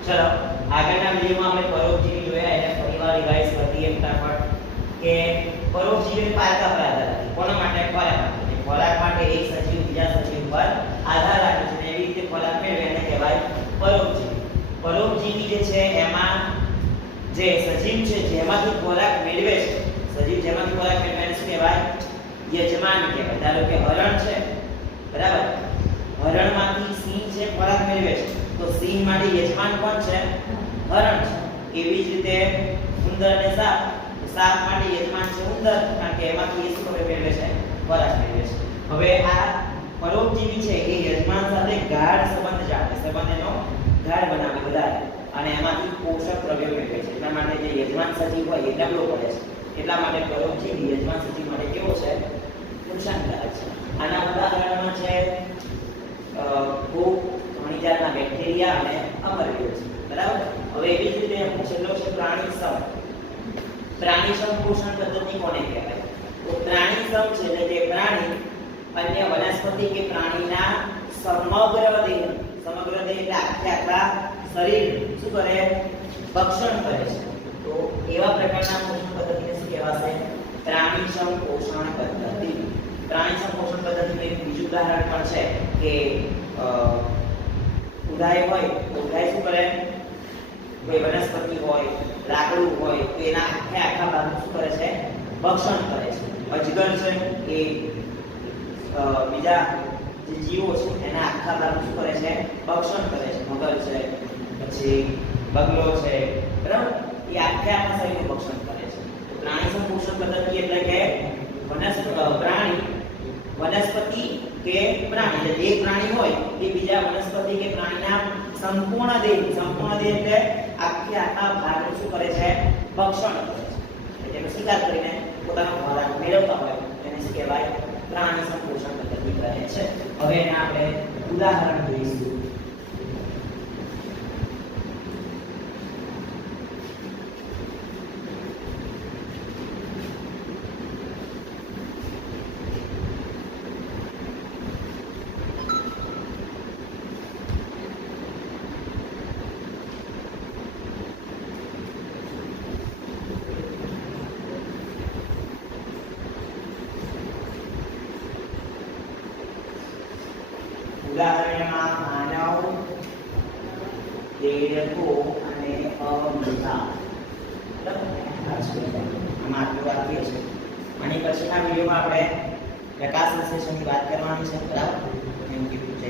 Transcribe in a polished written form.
ચલો આગળના વિડિયોમાં આપણે પરોપજીવી જોયા એટલે ફરીવાર રિવાઇઝ કરી દઈએ ફટાફટ કે પરોપજીવી પારકા પર આધાર રાખે કોના માટે ખોરાક માટે ખોરાક માટે એક સજીવ બીજા સજીવ પર આધાર રાખે છે એવી રીતે ખોરાક મેળવે એને કહેવાય પરોપજીવી પરોપજીવી જે છે એમાં જે સજીવ છે જેમાંથી ખોરાક મેળવે છે સજીવ જેમાંથી ખોરાક મેળવે એને શું કહેવાય યજમાન કહેવાય ધારો કે હરણ છે બરાબર હરણમાંથી સિંહ છે ખોરાક મેળવે છે તો સિંહ માટે યજમાન કોણ છે હરણ છે એવી જ રીતે ઉંદર અને સાપ માટે યજમાન છે ઉંદર કારણ કે એમાંથી એ શું મેળવે છે ખોરાક મેળવે છે હવે આ પરોપજીવી છે એ યજમાન સાથે ગાઢ સંબંધ જાળવે સંબંધ એનો ગાઢ બનાવે વધારે અને એમાંથી પોષક દ્રવ્યો મેળવે છે એટલા માટે જે યજમાન સજીવ હોય એ નબળો પડે છે એટલા માટે પરોપજીવી યજમાન સજીવ માટે કેવો છે નુકસાનકારક છે આના ઉદાહરણમાં છે ખૂબ ઘણી જાતના બેક્ટેરિયા અને અમરવીઓ છે બરાબર હવે એવી જ રીતે હું છેલ્લો છે પ્રાણીસમ પોષણ પદ્ધતિ કોને કહેવાય તો પ્રાણીસમ છે એટલે કે પ્રાણી અન્ય વનસ્પતિ કે પ્રાણીના સમગ્ર દેહ એટલે આખા શરીર શું કરે ભક્ષણ કરે છે તો એવા પ્રકારના પોષણ પદ્ધતિને શું કહેવાશે પ્રાણીસમ પોષણ પદ્ધતિ પ્રાણીસમ પોષણ પદ્ધતિનું એક બીજું ઉદાહરણ પણ છે કે ઉદાય હોય તો ઉદાય શું કરે કોઈ વનસ્પતિ હોય લાકડું હોય તો એના આખા ભાગનું શું કરે છે ભક્ષણ કરે છે અજગર છે એ બીજા જે જીવો છે એના આખા ભાગનું શું કરે છે ભક્ષણ કરે છે મગર છે પછી બગલો છે બરાબર એ આખા શરીરનું ભક્ષણ કરે છે તો પ્રાણીસમ પોષણ પદ્ધતિ એટલે કે વનસ્પતિ કે પ્રાણી એટલે એક પ્રાણી હોય એ બીજા વનસ્પતિ કે પ્રાણીના સંપૂર્ણ દેહ એટલે આખા ભાગનું શું કરે છે ભક્ષણ કરે છે જેનો શિકાર કરીને પોતાનો ખોરાક મેળવતા હોય એને શું કહેવાય પ્રાણીસમ પોષણ પદ્ધતિ કહે છે હવે એને આપણે ઉદાહરણ જોઈશું ઉદાહરણમાં માનવ દેડકો અને અમૃતા આમાં આટલું વાક્ય છે અને પછીના વિડીયોમાં આપણે પ્રકાશ સંશ્લેષણની વાત કરવાની છે બરાબર એમ કીધું છે